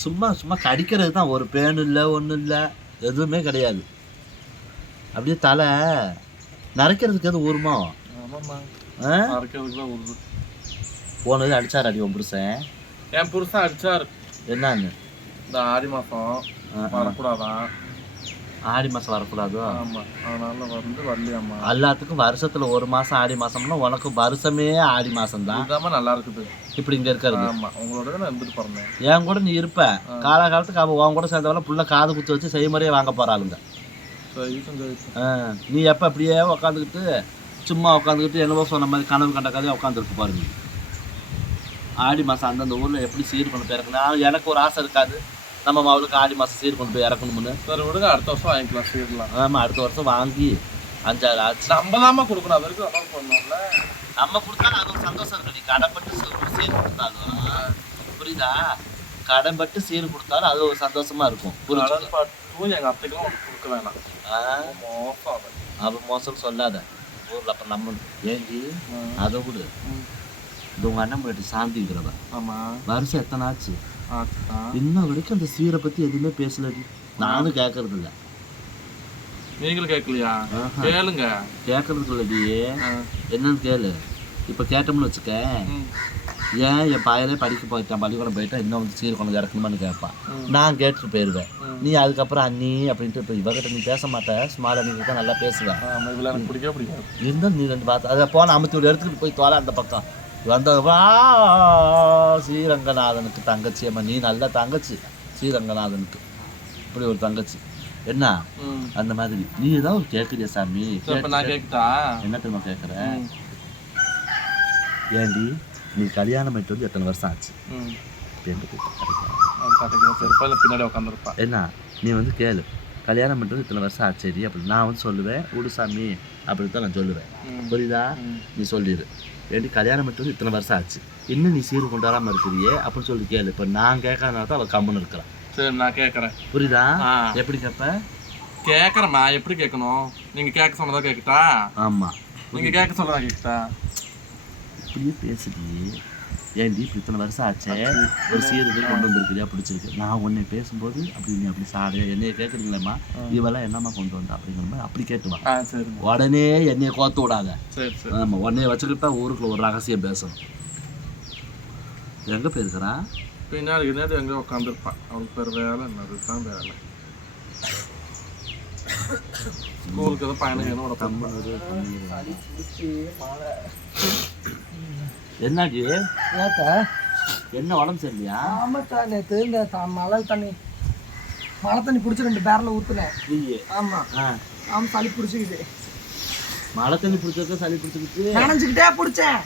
சும்மா சும்மா கடிக்கிறது தான். ஒரு பேன் இல்லை ஒன்றும் இல்லை எதுவுமே கிடையாது. அப்படியே தலை நரைக்கிறதுக்கு எது ஊருமோ? போனது அடிச்சார் அடி உன் புருஷன். என் புருஷன் அடிச்சாரு. என்னன்னு? இந்த ஆடி ஆ. வரக்கூடாதான். ஆடி மாதம் வரக்கூடாதோ. ஆமா அதனால வந்து வரலையாம்மா எல்லாத்துக்கும் வருஷத்துல ஒரு மாசம் ஆடி மாசம்னா உனக்கு வருஷமே ஆடி மாசம் தான் நல்லா இருக்குது. இப்படி இங்க இருக்கிறது. ஆமா உங்களோட தான் நான் இருந்துட்டு பிறந்தேன் என் கூட நீ இருப்ப. காலகாலத்துக்கு அவ உன் கூட சேர்ந்தவள புள்ள காது குத்து வச்சு செய்முறையே வாங்க ஆ, நீ எப்ப அப்படியே உக்காந்துக்கிட்டு சும்மா உட்காந்துக்கிட்டு என்னவோ சொன்ன மாதிரி கனவு கண்ட கதையை உட்காந்துருக்கு பாருங்க ஆடி மாசம் அந்தந்த ஊர்ல எப்படி சீர் போய் இறக்கணும் எனக்கு ஒரு ஆசை இருக்காது. நம்ம அவளுக்கு ஆடி மாசம் சீர் கொண்டு போய் இறக்கணும்னு. சரி விடுங்க அடுத்த வருஷம் வாங்கிக்கலாம் சீரலாம். ஆமா அடுத்த வருஷம் வாங்கி அஞ்சாறு ஆச்சு. நம்ம தாம்மா கொடுக்கணும் அது வரைக்கும் அதான் பண்ணோம்ல. நம்ம கொடுத்தாலும் அது ஒரு சந்தோஷம் இருக்கு. நீ கடன்பட்டு சீர் கொடுத்தாலும். புரியுதா? கடன்பட்டு சீர் கொடுத்தாலும் அது ஒரு சந்தோஷமா இருக்கும். புரியுது கடன் பாட்டும் எங்க அத்தைக்கெல்லாம் ஒன்று கொடுக்க வேணாம். மோசம் அது. அவ மோசம் சொல்லாத. ஊர்ல அப்ப நம்ம ஏங்கி. அதை விடு. இது உங்க அண்ணன் முன்னாடி சாந்திங்கிறவ ஆமா. வருஷம் எத்தனை ஆச்சு? இன்ன வரைக்கும் அந்த சீரை பத்தி எதுவுமே பேசலடி. நானும் கேட்கறது இல்ல நீங்களும் கேட்கலையா. கேளுங்க. கேட்கறது இல்லடி. என்னன்னு கேளு. இப்ப கேட்டோம்னு வச்சுக்க. ஏன் என் பையனே படிக்க போயிட்டான் பள்ளிக்கூடம் போயிட்டா இன்னும் வந்து சீர் கொண்டு இறக்கணுமான்னு கேட்பான். நான் கேட்டுட்டு போயிடுவேன் ம். நீ அதுக்கப்புறம் அண்ணி அப்படின்ட்டு இப்போ இவகிட்ட நீ பேச மாட்ட. ஸ்மால் அண்ணி தான் நல்லா பேசுவேன் இருந்தால் நீ ரெண்டு பார்த்து அதை போன அமுத்தி எடுத்துக்கிட்டு போய் தோல அந்த பக்கம். வந்த வா ஸ்ரீரங்கநாதனுக்கு தங்கச்சி அம்மா நீ நல்ல தங்கச்சி ஸ்ரீரங்கநாதனுக்கு. இப்படி ஒரு தங்கச்சி. என்ன. அந்த மாதிரி. நீ ஏதாவது ஒரு கேட்குறியா சாமி? என்ன தெரியுமா கேட்குற. ஏண்டி நீ கல்யாணம் பண்ணிட்டு வந்து எத்தனை வருஷம் ஆச்சு? என்ன? நீ வந்து கேளு. கல்யாணம் பண்ணிட்டு இத்தனை வருஷம் ஆச்சேரி அப்படி நான் வந்து சொல்லுவேன் விடு சாமி. அப்படி தான் நான் சொல்லுவேன். புரியுதா? நீ சொல்லிடு வேண்டி கல்யாணம் வந்து இத்தனை வருஷம் ஆச்சு. இன்னும் நீ சீர் கொண்டு வராமல் இருக்கிறியே அப்படின்னு சொல்லி கேளு. இப்போ நான் கேட்காதனால தான் அவள் கம்முன்னு இருக்கிறான் சரி நான் கேட்கறேன். புரியுதா. எப்படி கேட்ப கேட்கறேம்மா. எப்படி கேட்கணும்? நீங்க கேட்க சொன்னதா கேட்கட்டா ஆமாம் நீங்க கேட்க சொன்னதா கேட்கட்டா இப்படியே பேசுடி. ஏன்டி இப்படி இத்தனை வருஷம் ஆச்சே ஒரு சீருக்கு கொண்டு வந்திருக்கிறியா பிடிச்சிருக்கு நான் உன்னை பேசும்போது அப்படி நீ அப்படி சாடு என்னைய கேட்குறீங்களேம்மா இவெல்லாம் என்னம்மா கொண்டு வந்தா அப்படிங்கிற மாதிரி அப்படி சரிம்மா உடனே என்னைய கோத்து விடாத சரி சரி ஆமாம் உன்னைய வச்சுக்கிட்டு தான் ஊருக்குள்ள ஒரு ரகசியம் பேசணும் எங்கே போயிருக்கிறான் பின்னாடி பின்னாடி எங்கே உட்காந்துருப்பான் அவளுக்கு பேர் வேலை என்னது தான் வேலை ஸ்கூலுக்கு ஏதோ பையனுக்கு என்ன உடம்பு என்னடி ஏத்தா? என்ன உடம்பு சரியில்லையா? ஆமாத்தா நேற்று இந்த த- மழை தண்ணி மழை தண்ணி பிடிச்சி ரெண்டு பேரில் ஊற்றுனேன் நீயே ஆமாம் ஆ. ஆமாம் சளி பிடிச்சிக்கிது மழை தண்ணி பிடிச்சிருக்க சளி பிடிச்சிக்கிட்டு நனைஞ்சுக்கிட்டே பிடிச்சேன்.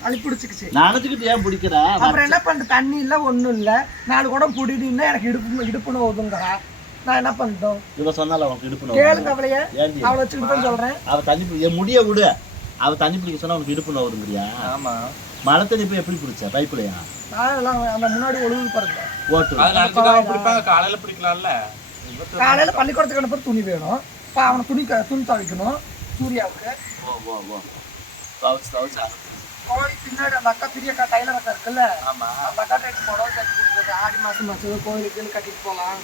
சளி பிடிச்சிக்கிச்சு. நினச்சிக்கிட்டு ஏன் பிடிக்கிற அப்புறம் என்ன பண்ணுறது தண்ணி இல்லை ஒன்றும் இல்லை. நாலு குடம் பிடிடின்னா எனக்கு இடுப்பு இடுப்புன்னு ஓதுங்கிறா நான் என்ன பண்ணிட்டோம்? இவ சொன்னால உனக்கு இடுப்பு கேளுங்க அவளைய. ஏன்டி அவளை வச்சுக்கிட்டு தான் சொல்கிறேன் அவ தண்ணி பிடி என் முடிய விடு. அவ தண்ணி பிடிக்க சொன்னா உனக்கு இடுப்பு நோவுங்கிறியா ஆமாம் மழை தண்ணி போய் எப்படி பிடிச்ச? பைப்புலையா? நான் எல்லாம் அந்த முன்னாடி ஒழுங்கு ஓட்டு. நினச்சிதான் பிடிப்பாங்க காலையில் பிடிக்கலாம்ல. காலையில் பள்ளிக்கூடத்துக்கு அனுப்ப துணி வேணும். இப்போ அவனை துணி துணி துவைக்கணும். சூர்யாவுக்கு. ஓ ஓ ஓ தவச்சு தவச்சு. கோழி பின்னாடி அந்த அக்கா பெரிய அக்கா டைலர் அக்கா இருக்குல்ல? ஆமா. அந்த அக்கா டைட் புடவை கட்டி கொடுக்குறது ஆடி மாசம் மாசம் கோயிலுக்கு கட்டிட்டு போகலாம்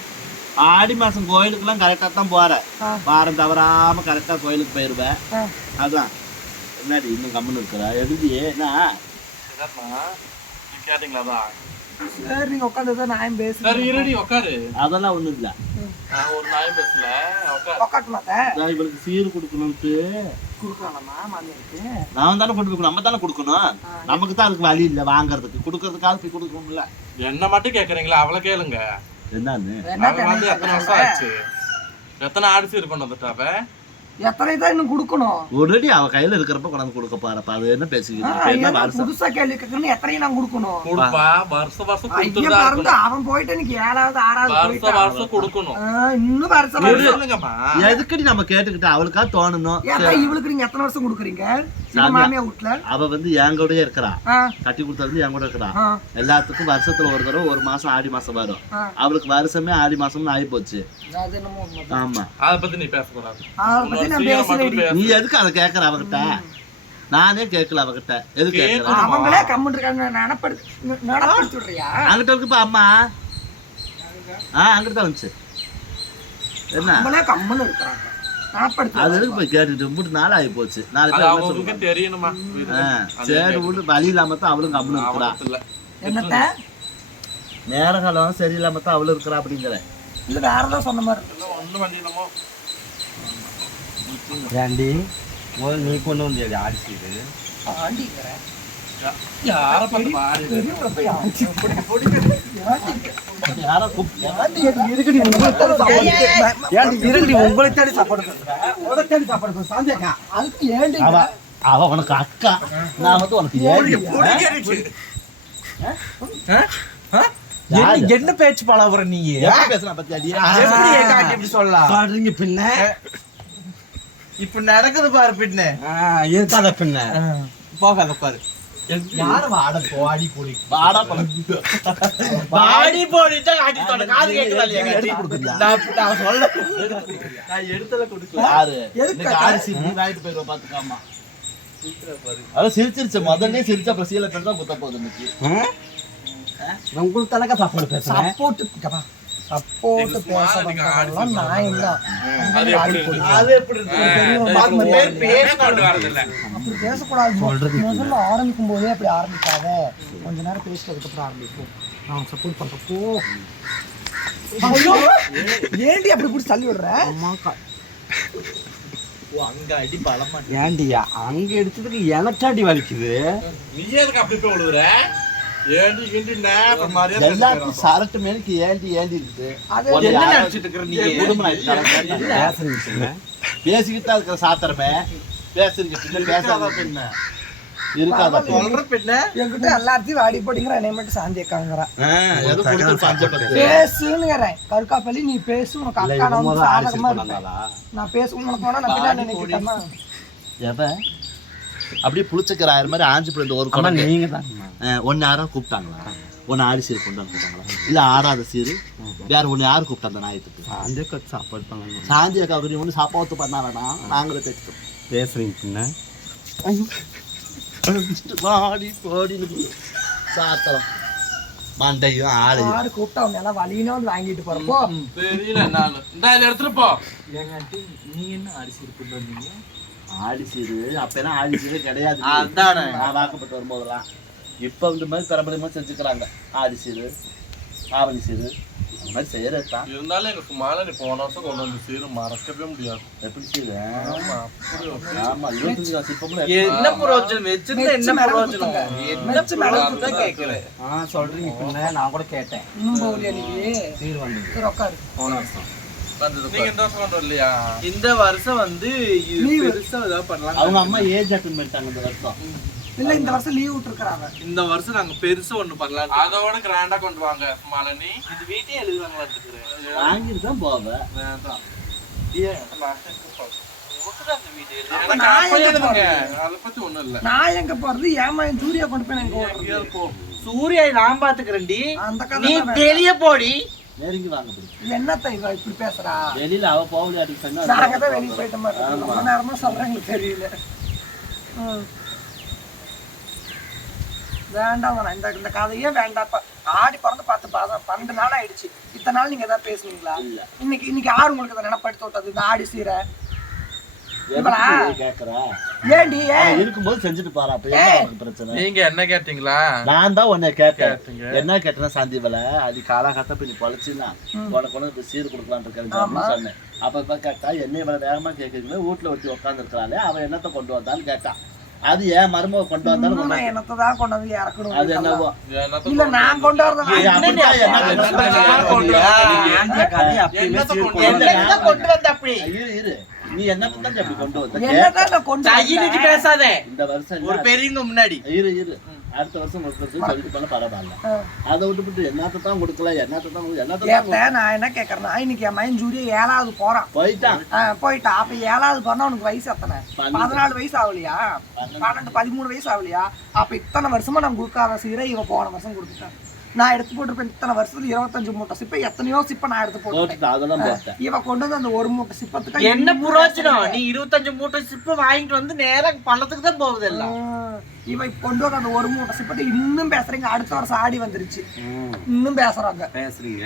ஆடி மாசம் கோயிலுக்குலாம் கரெக்டாக தான் போகிறேன். வாரம் தவறாம கரெக்டாக கோயிலுக்கு போயிடுவேன். அதான். என்னடி இன்னும் கம்முன்னு இருக்கிற? எழுதி என்ன கேட்டீங்களா தான் சரி உட்காந்து நான் பேசுறேன்? சரி இருடி உட்காரு. அதெல்லாம் ஒன்றும் இல்லை. நான் ஒரு நாயும் பேசல மாட்டேன் நான் இவளுக்கு சீர் கொடுக்கணும்ட்டு. நான் தானே கொண்டு போய் நம்ம தானே கொடுக்கணும். நமக்கு தான் அதுக்கு வழி இல்லை வாங்குறதுக்கு. கொடுக்கறதுக்காக போய் கொடுக்கணும்ல. என்ன மட்டும் கேட்குறீங்களா அவளை கேளுங்க. என்னன்னு? எத்தனை வருஷம் ஆச்சு? எத்தனை ஆடு சீர் கொண்டு வந்துட்டாவ எத்தனை தான் இன்னும் கொடுக்கணும். ஒரேடி அவ கையில இருக்கிறப்ப கொண்டாந்து கொடுக்க பாருப்பா அது என்ன வருஷம் புதுசா கேள்வி கேட்கணும் எத்தனையும் நான் கொடுக்கணும். கொடுப்பா வருஷம் கொடுத்துட்டு அவன் போயிட்டு எனக்கு ஏழாவது ஆறாவது வருஷம் வருஷம் கொடுக்கணும். இன்னும் வருஷம் எதுக்கடி நம்ம கேட்டுக்கிட்டு அவளுக்கா தோணணும்? இவளுக்கு நீங்க எத்தனை வருஷம் கொடுக்குறீங்க? அவ வந்து என் கூடயே இருக்கிறா. கட்டி கொடுத்தது என் கூட இருக்கிறா. எல்லாத்துக்கும் வருஷத்துல ஒரு தடவை ஒரு மாசம் ஆடி மாசம் வரும். அவளுக்கு வருஷமே ஆடி மாசம்னு ஆகி போச்சு. ஆமா. அதை பத்தி நீ பேசக்கூடாது எதுக்கு அதை கேட்கற அவகிட்ட? நானே கேட்கல அவகிட்ட. எதுக்கு கேட்கற கேட்கணும். அவங்களே கம்முன்னு இருக்காங்க. அங்கிட்ட இருக்குப்பா அம்மா. ஆ அங்கிட்டு தான் வந்துச்சு. என்ன? கம்மன்னு இருக்கிறாங்க. அது எதுக்கு போய் கேட்டுட்டு மூணு நாள் ஆகி போச்சு. நாலு பேர்? தெரியணுமா? சரி விட்டு வழி இல்லாம தான் அவளும் கம்முன்னு இருக்கிறா. என்னத்த? நேர காலம் சரியில்லாம தான் அவளும் இருக்கிறா அப்படிங்கிற. இல்ல வேற ஏதாவது சொன்ன மாதிரி. முதல்ல நீ கொண்டு வந்தியாடி அரிசி இது அவ உனக்கு அக்கா நான் வந்து உனக்கு என்ன பேச்சு பழகுற நீ எப்படி பேசுனா இப்படி சொல்லலாம் பின்ன. இப்ப நடக்குது பாரு பின்ன. இருக்காத பின்ன போகாத பாரு யாரு வாட போடி போடி. வாடா பழம் பாடி போடி தான் காட்டி சொன்ன காது கேட்கல எடுத்து கொடுக்குறியா? நான் நான் சொல்ல நான் எடுத்துல கொடுக்கல. யாரு? இன்னைக்கு அரிசி நீ வாங்கிட்டு போயிருவ பாத்துக்காமா. அதான் சிரிச்சிருச்சு. முதல்ல சிரிச்சு அப்புறம் சீலை பெண் தான் குத்த போகுது இன்னைக்கு. உங்களுக்கு தனக்கா சாப்பாடு பேசுறேன். சப்போர்ட் சப்போர்ட் பேச வந்ததெல்லாம் நான் இல்ல. அது எப்படி இருக்கு? அது எப்படி இருக்கு? பெரியவங்க பத்து மாதிரி பேர் பேச கொண்டு வரதில்ல. அப்படி பேசக்கூடாது. முதல்ல ஆரம்பிக்கும் போதே அப்படி ஆரம்பிக்காத. கொஞ்ச நேரம் பேசிட்டு அதுக்கப்புறம் ஆரம்பிப்போம். நான் சப்போர்ட் பண்றப்போ ஏண்டி அப்படி பிடிச்சி தள்ளி விடுற? அங்க அடி பழமா ஏண்டியா அங்க எடுத்ததுக்கு எனக்காடி வலிக்குது. நீ எதுக்கு அப்படி போய் விழுகுற ஏண்டி கிண்டி சரட்டு மேலுக்கு ஏண்டி ஏண்டி இருக்குது அது உன்னை என்ன யாரோ- நினைச்சிட்டு இருக்கிற நீ? கேட்டேன். பேசுறீங்க பேசிக்கிட்டு இருக்கிற சாத்திரமே. பேசுறீங்க பின்ன பேசாத. பின்ன? இருக்காத பின்ன. சொல்ற பின்ன. என்கிட்ட எல்லாத்தையும் வாடி போடிங்கிற என்னை மட்டும் சாந்தி அக்காங்கிற எது கொடுத்து பஞ்ச பத்து? பேசுங்கிறேன் கருக்காப்பள்ளி நீ பேசு உனக்கு அக்கா நான் வந்து சாதகமா நான் பேச உனக்கு வேணா நான் பின்னாடி நினைக்கிட்டேமா எவன்? அப்படியே புளிச்சக்கிற ஆயிரம் மாதிரி ஆஞ்சு இந்த ஒரு குழந்தை நீங்க தான் ஒன்னு யாரோ கூப்பிட்டாங்களா? ஒன்னு ஆடி சீர் கொண்டு வந்து கூப்பிட்டாங்களா இல்ல ஆடாத சீரு? வேற ஒன்னு யாரு கூப்பிட்டா அந்த நாயத்துக்கு? அந்த கட் சாப்பாடு பண்ணணும். சாந்தி அக்கா நீ ஒன்று சாப்பாத்து பண்ணா வேணாம் நாங்களே தைச்சிட்டோம் பேசுறீங்க பின்ன. பாடி போடி சாத்திரம் மண்டையும் ஆளு யாரு கூப்பிட்டா அவங்க எல்லாம் வந்து வாங்கிட்டு போறப்போ தெரியல நான். இந்த எடுத்துட்டு போ. ஆடி சீரு அப்பெல்லாம் ஆடி சீரு. கிடையாது. அதானே. நான் வாக்கப்பட்டு வரும்போதெல்லாம். இப்போ இந்த மாதிரி பரம்பரையமாக செஞ்சுக்கிறாங்க. ஆடி சீரு ஆவணி சீரு அந்த மாதிரி செய்யறதுதான். இருந்தாலும் எங்க சும்மால நீ போன வருஷம் கொண்டு வந்து சீரு மறக்கவே முடியாது. எப்படி சீரு? ஆமா இருபத்தஞ்சு காசு சிப்பம்ல என்ன பிரயோஜனம் வச்சிருந்தா என்ன குத்துங்க. என்ன. கேட்கல. ஆ சொல்றீங்க பின்ன. நான் கூட கேட்டேன். இன்னும் சீர் உட்காரு போன வருஷம். இந்த வருஷம் வந்து. பெருசா ஏதாவது பண்ணலாம் அவங்க அம்மா ஏஜ் அட்டன் பண்ணிட்டாங்க இந்த வருஷம். இல்ல இந்த வருஷம் லீவ் விட்டுருக்காங்க இந்த வருஷம் நாங்க பெருசா ஒண்ணு பண்ணலாம் அதோட கிராண்டா கொண்டு வாங்க மாலினி. இது வீட்டையே எழுதுவாங்களா இருக்கிறேன் வாங்கிட்டு தான் போவேன். வேண்டாம். சூர்யா நான் பாத்துக்கிறேன்டி. அந்த நீ வெளிய போடி. நெருங்கி வாங்க என்னத்த இவ இப்படி பேசுறா? வெளியில அவ போகல அடி சொன்னா நாங்க தான் வெளியே போயிட்ட மாதிரி நேரமா சொல்றேன் எங்களுக்கு தெரியல. வேண்டாம் வேணாம் இந்த இந்த கதையே வேண்டாம்? ஆடி பிறந்து பார்த்து பாதம் பன்னெண்டு நாள் ஆயிடுச்சு. இத்தனை நாள் நீங்க ஏதாவது பேசுனீங்களா? இல்ல. இன்னைக்கு இன்னைக்கு யார் உங்களுக்கு இதை நினைப்படுத்தி விட்டது? இந்த ஆடி சீரை? உனக்கு நீங்க என்ன கேட்டீங்களா? நான் தான் உன்னை கேட்டேன். என்ன கேட்டேன்னா சாந்திவல அது காலாகத்த நீ பொழைச்சினா உனக்கு இப்ப சீர் கொடுக்கலான்னு இருக்கேன் சொன்னேன். அப்ப கேட்டா என்ன இவ்வளவு வேகமா கேட்குறீங்களா வீட்டுல ஒட்டி அவன் என்னத்த கொண்டு வந்தான்னு கேட்டான் அது ஏன் மருமக கொண்டு வந்தாலும் என்னத்தை தான் கொண்டு வந்து இறக்கணும் அது என்னவோ? இல்ல நான் கொண்டு என்ன? என்னத்த கொண்டு என்ன கொண்டு வந்த? அப்படி? இரு இரு. நீ என்னத்த தான் அப்படி கொண்டு வந்த? கொண்டு வந்தேன்? பேசாத. இந்த வருஷம் ஒரு என்ன? பெரியவங்க முன்னாடி. இரு இரு. அடுத்த வருஷம் கொடுக்கறது சொல்லிட்டு பண்ண பரவாயில்ல. அதை விட்டுவிட்டு என்னத்த தான் கொடுக்கல என்னத்த தான் என்னத்த நான் என்ன கேக்குறேன்னா இன்னைக்கு என் மகன் ஜூரியா ஏழாவது போறான். போயிட்டான்? ஆ, போயிட்டா அப்ப ஏழாவது போனா உனக்கு வயசு எத்தனை. பதினாலு வயசு ஆகலையா? பன்னெண்டு. பதிமூணு வயசு ஆகலையா? அப்ப இத்தனை வருஷமா நான் கொடுக்காத சீரை இவ போன வருஷம் கொடுத்துட்டேன். நான் எடுத்து போட்டிருப்பேன் இத்தனை வருஷத்துல இருபத்தஞ்சு மூட்டை சிப்பை எத்தனையோ சிப்பை நான் எடுத்து போட்டேன் இவ கொண்டு வந்து அந்த ஒரு மூட்டை சிப்பத்துக்கு என்ன புரோஜனம்? நீ இருபத்தஞ்சு மூட்டை சிப்பு வாங்கிட்டு வந்து நேரா பள்ளத்துக்கு தான் போகுது எல்லாம். இவ கொண்டு வர அந்த ஒரு மூட்டை சிப்பத்தை இன்னும் பேசுறீங்க. அடுத்த வருஷம் ஆடி வந்துருச்சு. இன்னும் பேசுறாங்க. பேசுறீங்க.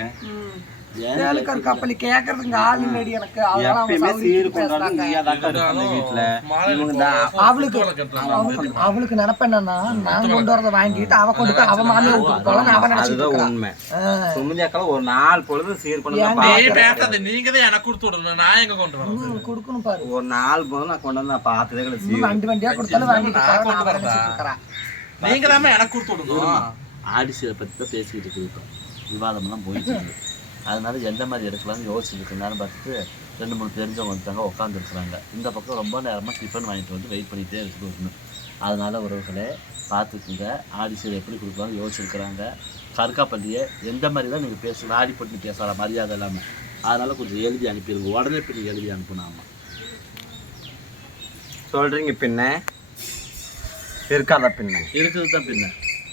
ஏழுக்கர் கப்பலி கேக்குறதுக்கு ஆள் இல்லடி எனக்கு. இருக்க அவளுக்கு அவளுக்கு நினைப்பு என்னன்னா நான் கொண்டு வரதை வாங்கிட்டு அவ கொண்டு அவ மாமியை விட்டு நினைச்சிட்டு இருக்கா. உண்மை. சுமதி அக்கால ஒரு நாள் பொழுது சீர் பேசாத. நீங்க தான் எனக்கு கொடுத்து விடணும். நான் எங்க கொண்டு வரேன் இன்னும் கொடுக்கணும் பாரு. ஒரு நாள் பொழுது நான் கொண்டு வந்து நான் பார்த்ததே கிடையாது வண்டி வண்டியா கொடுத்தாலும் வாங்கிட்டு. நீங்க தான் எனக்கு கொடுத்து விடணும். ஆடிசியை பற்றி தான் பேசிக்கிட்டு இருக்கோம். விவாதம்லாம் போயிட்டு இருக்கு. அதனால எந்த மாதிரி எடுக்கலாம்னு யோசிச்சுட்டு பார்த்துட்டு ரெண்டு மூணு தெரிஞ்சவங்க வந்துட்டாங்க உட்காந்துருக்குறாங்க இந்த பக்கம் ரொம்ப நேரமாக டிஃபன் வாங்கிட்டு வந்து வெயிட் பண்ணிகிட்டே இருக்குது அதனால உறவுகளே பார்த்துக்குங்க. ஆடிசியில் எப்படி கொடுக்கலாம்னு யோசிச்சிருக்கிறாங்க. கருக்காப்பள்ளியை எந்த மாதிரி தான் நீங்கள் பேச ஆடி போட்டு பேசலாம் மரியாதை இல்லாமல் அதனால கொஞ்சம் எழுதி அனுப்பிடுங்க. உடனே இப்போ நீங்கள் எழுதி அனுப்பணும் சொல்றீங்க பின்ன? இருக்காதா பின்ன? இருக்குது தான் பின்ன.